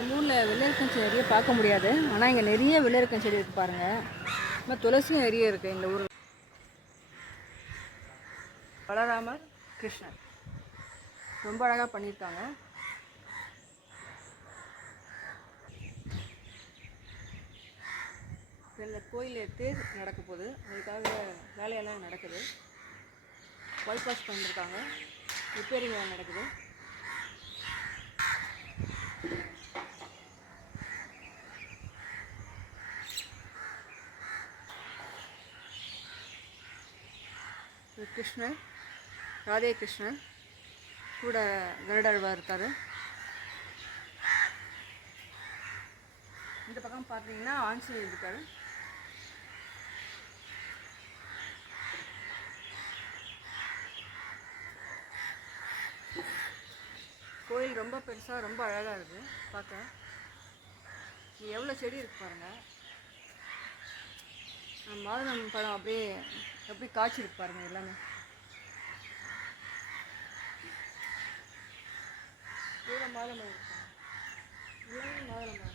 நம்ம ஊரில் வெள்ளரிக்கம் செடியை பார்க்க முடியாது. ஆனால் இங்கே நிறைய வெள்ளரிக்கம் செடி இருக்குது பாருங்கள் நம்ம துளசியும் நிறைய இருக்குது இந்த ஊரில். பலராமர் கிருஷ்ணர். ரொம்ப அழகாக பண்ணியிருக்காங்க. இந்த கோயில் தேர் நடக்க போகுது. அதுக்காக வேலையெல்லாம் நடக்குது. பைபாஸ் பண்ணியிருக்காங்க ரிப்பேரிங் வேலை நடக்குது. கிருஷ்ணர் ராதே கிருஷ்ணன் கூட கருடாழ்வா இருக்கார் இந்த பக்கம் பார்த்தீங்கன்னா ஆஞ்சநேயர் இருக்கார் கோயில் ரொம்ப பெருசாக ரொம்ப அழகாக இருக்குது பார்க்க. எவ்வளோ செடி இருக்கு பாருங்கள் மாதுளம் பழம் அப்படியே எப்படி காய்ச்சிருக்கு பாருங்க எல்லாமே. இவ்வளோ மாதுளம் மாதுளம்